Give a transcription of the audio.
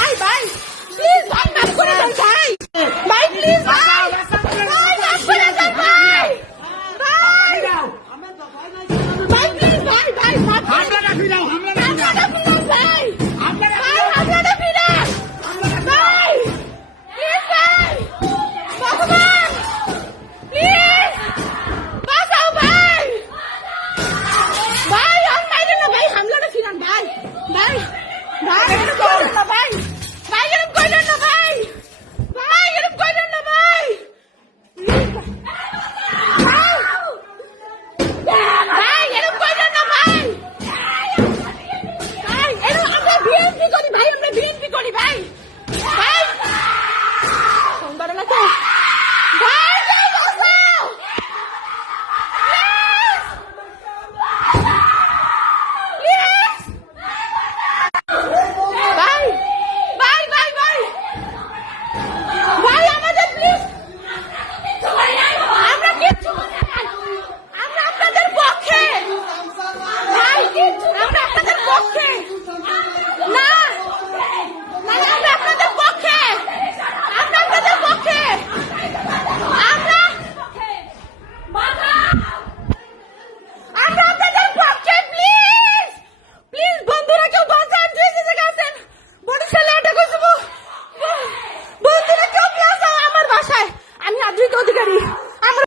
ভাই ভাই প্লিজ ভাই মাফ করে দেন ভাই ভাই প্লিজ ভাই ভাই মাফ করে দেন ভাই ভাই ভাই প্লিজ ভাই ভাই মাফ করে দেন ভাই আপনারা ফিরান ভাই প্লিজ ভাই ভগবান প্লিজ বাঁচাও ভাই ভাই আর মাইরেন না ভাই হামলাটা ফিরান ভাই ভাই ভাই এরকম করেন না ভাই ভাই এরকম করেন না ভাই ভাই এরকম করেন না ভাই ভাই এরকম করেন না ভাই ভাই এরকম আমরা বিএনপি করি ভাই আমরা বিএনপি করি ভাই ভাই ফোন ধরে না তো ভাই যাও বাঁচাও ভাই ভাই ভাই ভাই ভাই আমাদের প্লিজ আমরা কিচ্ছু আমরা আপনাদের পক্ষে ভাই আমরা আপনাদের পক্ষে না না আমরা আপনাদের পক্ষে আমরা আপনাদের পক্ষে আমরা আমরা আপনাদের পক্ষে প্লিজ প্লিজ বন্ধুরা কেউ বাঁচান যে জায়গায় আছেন বরিশালে এটা কইছো বন্ধুরা কেউ বাঁচাও আমার বাসায় আমি আদ্রিত অধিকারী